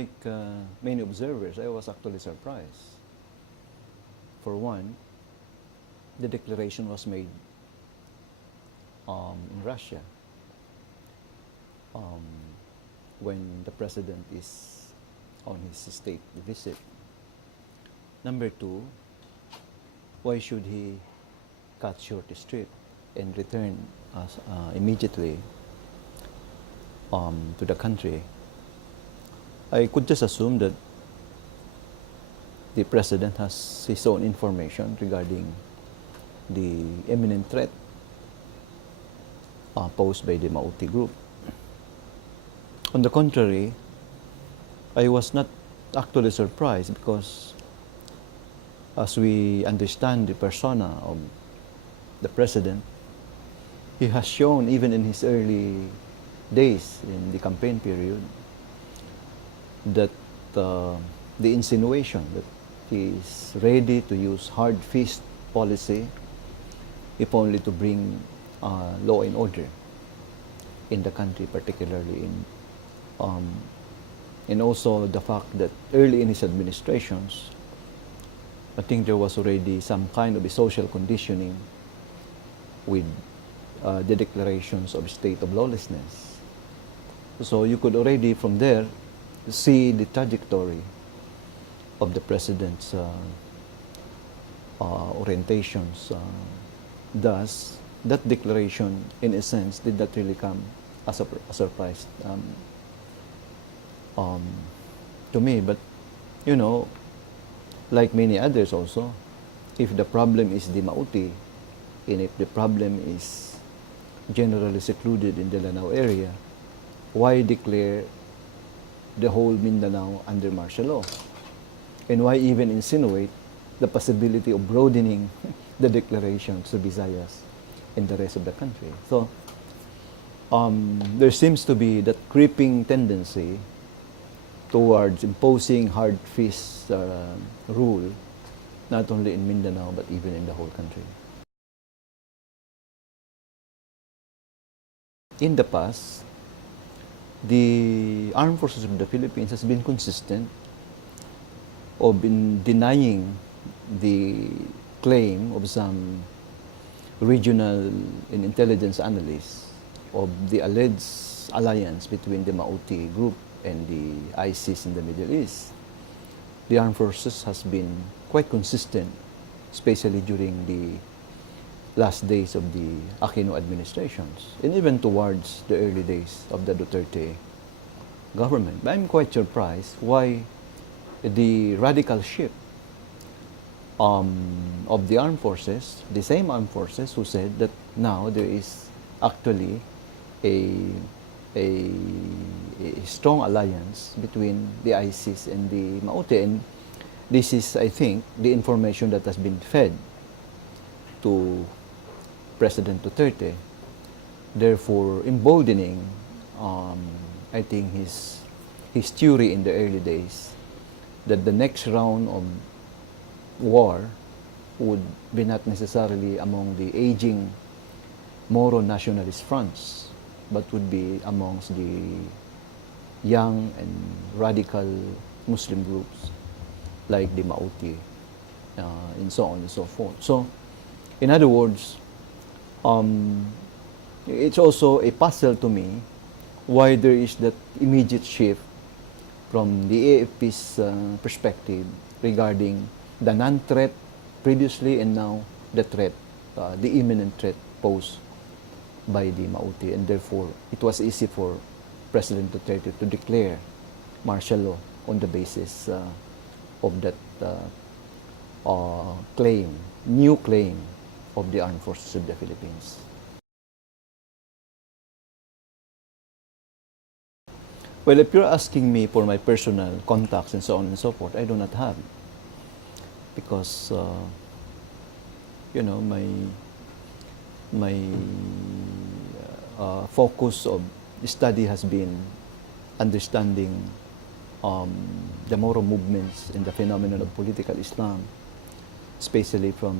Like many observers, I was actually surprised. For one, the declaration was made in Russia um, when the president is on his state visit. Number two, why should he cut short his trip and return immediately to the country? I could just assume that the president has his own information regarding the imminent threat posed by the Maute group. On the contrary, I was not actually surprised because as we understand the persona of the president, he has shown even in his early days in the campaign period that the insinuation that he is ready to use hard fist policy if only to bring law and order in the country, particularly and also the fact that early in his administrations, I think there was already some kind of a social conditioning with the declarations of state of lawlessness. So you could already from there see the trajectory of the president's orientations. Thus, that declaration, in a sense, did not really come as a surprise to me. But, you know, like many others also, if the problem is the Maute, and if the problem is generally secluded in the Lanao area, why declare the whole Mindanao under martial law? And why even insinuate the possibility of broadening the declaration to Visayas and the rest of the country? So there seems to be that creeping tendency towards imposing hard fist rule, not only in Mindanao but even in the whole country. In the past, the armed forces of the Philippines has been consistent of in denying the claim of some regional and intelligence analysts of the alleged alliance between the Maute group and the ISIS in the Middle East. The armed forces has been quite consistent, especially during the last days of the Aquino administrations, and even towards the early days of the Duterte government. But I'm quite surprised why the radical shift of the armed forces, the same armed forces who said that now there is actually a strong alliance between the ISIS and the Maute. And this is, I think, the information that has been fed to President Duterte, therefore emboldening, I think, his theory in the early days that the next round of war would be not necessarily among the aging Moro nationalist fronts, but would be amongst the young and radical Muslim groups like the Maute, and so on and so forth. So, in other words, it's also a puzzle to me why there is that immediate shift from the AFP's perspective regarding the non-threat previously and now the threat, the imminent threat posed by the Maute, and therefore it was easy for President Duterte to declare martial law on the basis of that new claim of the armed forces of the Philippines. Well, if you're asking me for my personal contacts and so on and so forth, I do not have, because you know, my focus of study has been understanding the Moro movements and the phenomenon of political Islam, especially from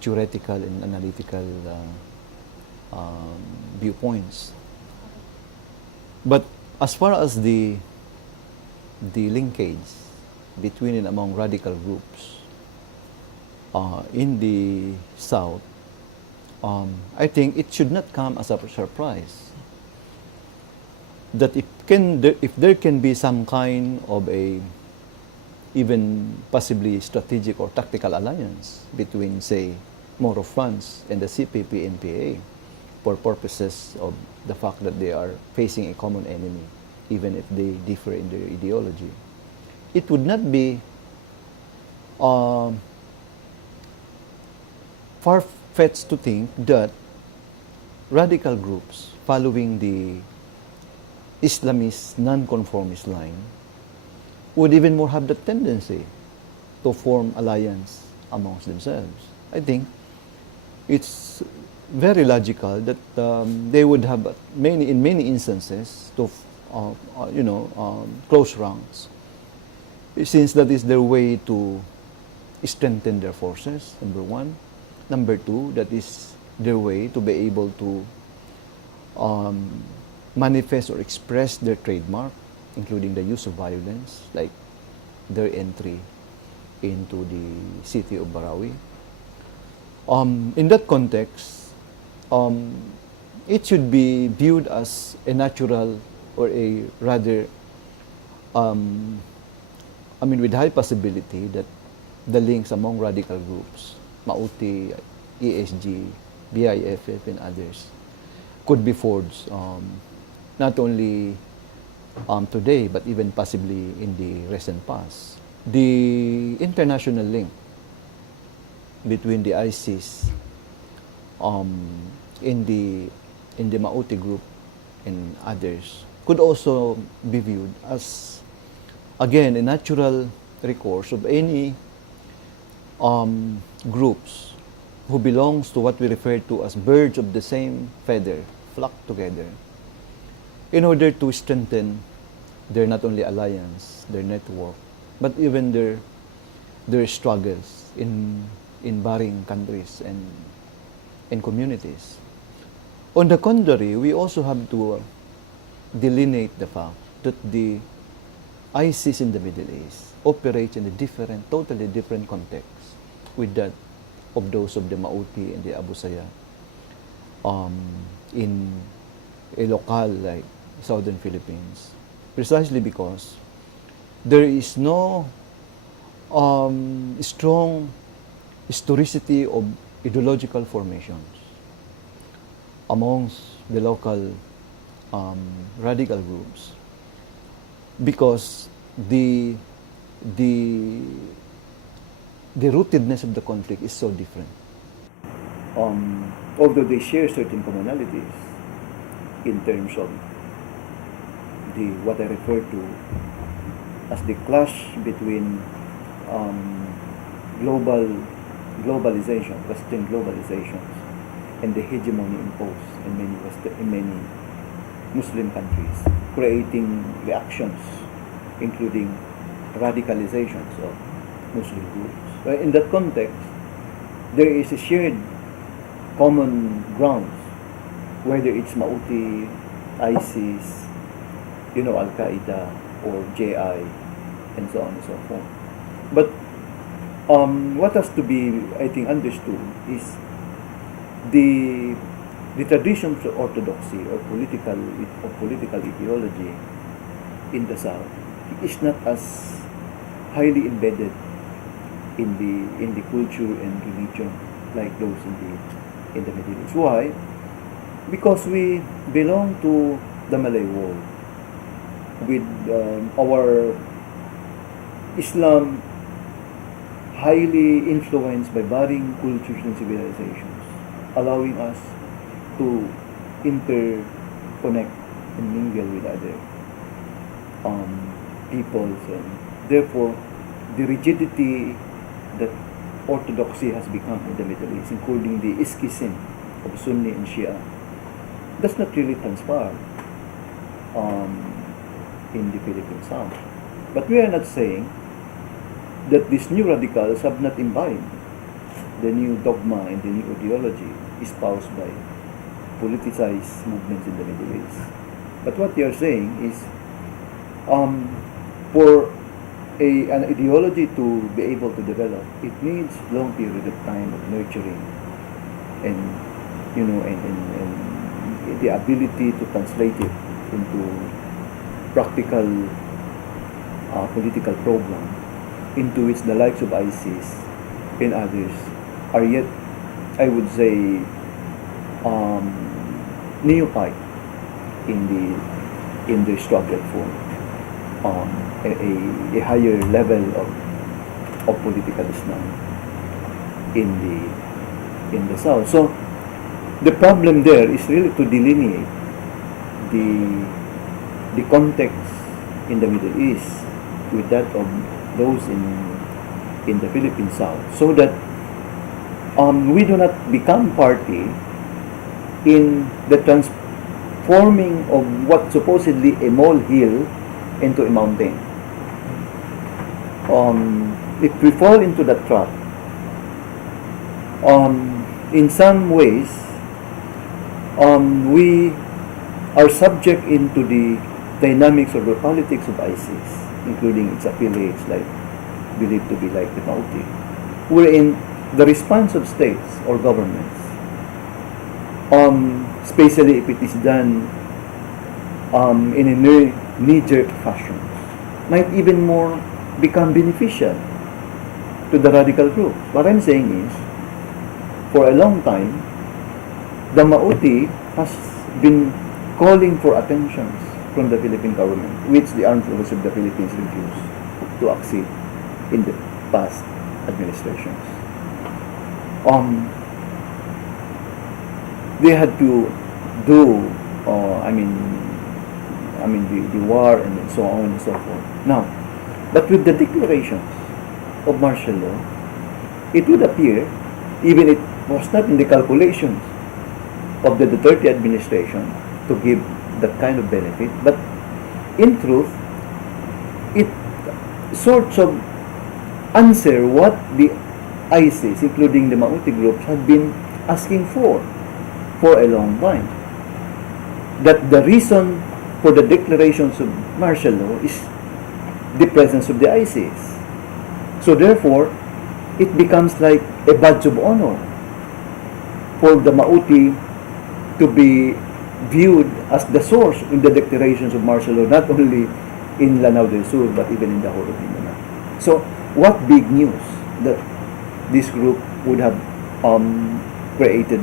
theoretical and analytical viewpoints. But as far as the the linkage between and among radical groups in the South, I think it should not come as a surprise that if there can be some kind of a even possibly strategic or tactical alliance between, say, more of France and the CPP-NPA for purposes of the fact that they are facing a common enemy, even if they differ in their ideology. It would not be far-fetched to think that radical groups following the Islamist, non-conformist line would even more have the tendency to form alliance amongst themselves. I think it's very logical that they would have in many instances to close ranks, since that is their way to strengthen their forces, number one. Number two, that is their way to be able to manifest or express their trademark, including the use of violence, like their entry into the city of Barawi. In that context, it should be viewed as a natural or a rather, with high possibility that the links among radical groups, Maute, ESG, BIFF, and others, could be forged not only today, but even possibly in the recent past. The international link between the ISIS in the Maute group and others could also be viewed as, again, a natural recourse of any groups who belongs to what we refer to as birds of the same feather, flock together, in order to strengthen their not only alliance, their network, but even their struggles in varying countries and communities. On the contrary, we also have to delineate the fact that the ISIS in the Middle East operates in a different, totally different context with that of those of the Maute and the Abu Sayyaf in a locale like southern Philippines, precisely because there is no strong historicity of ideological formations amongst the local radical groups, because the rootedness of the conflict is so different. Although they share certain commonalities in terms of what I refer to as the clash between globalization, Western globalizations, and the hegemony imposed in many Muslim countries, creating reactions, including radicalizations of Muslim groups. Right? In that context, there is a shared common grounds, whether it's Maute, ISIS, Al-Qaeda, or JI, and so on and so forth. But what has to be, I think, understood is the traditions of orthodoxy or political ideology in the South is not as highly embedded in the culture and religion like those in the Middle East. Why? Because we belong to the Malay world with our Islam highly influenced by varying cultures and civilizations, allowing us to interconnect and mingle with other peoples, and therefore the rigidity that orthodoxy has become in the Middle East, including the schism of Sunni and Shia, does not really transpire in the Philippine South. But we are not saying that these new radicals have not imbibed the new dogma and the new ideology espoused by politicized movements in the Middle East. But what they are saying is for an ideology to be able to develop, it needs long period of time of nurturing and and the ability to translate it into practical political program, into which the likes of ISIS and others are yet, I would say, neophyte in the struggle for a higher level of political Islam in the South. So the problem there is really to delineate the context in the Middle East with that of those in the Philippine South, so that we do not become party in the transforming of what supposedly a molehill into a mountain. If we fall into that trap, in some ways, we are subject into the dynamics of the politics of ISIS, including its affiliates, like believed to be like the Maute, wherein the response of states or governments, especially if it is done in a knee-jerk fashion, might even more become beneficial to the radical group. What I'm saying is, for a long time, the Maute has been calling for attentions from the Philippine government, which the armed forces of the Philippines refused to accede in the past administrations. They had to do, the war and so on and so forth. Now, but with the declarations of martial law, it would appear, even it was not in the calculations of the Duterte administration to give that kind of benefit, but in truth, it sorts of answer what the ISIS, including the Maute groups, had been asking for a long time. That the reason for the declarations of martial law is the presence of the ISIS. So therefore, it becomes like a badge of honor for the Maute to be viewed as the source in the declarations of martial law, not only in Lanao del Sur, but even in the whole of Mindanao. So, what big news that this group would have created,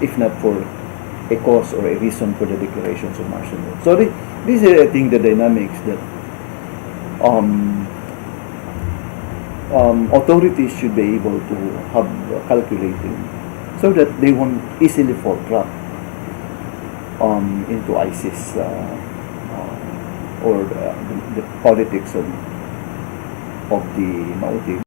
if not for a cause or a reason for the declarations of martial law. So, this is, I think, the dynamics that authorities should be able to have calculated, so that they won't easily fall trap into ISIS or the politics of the Maute.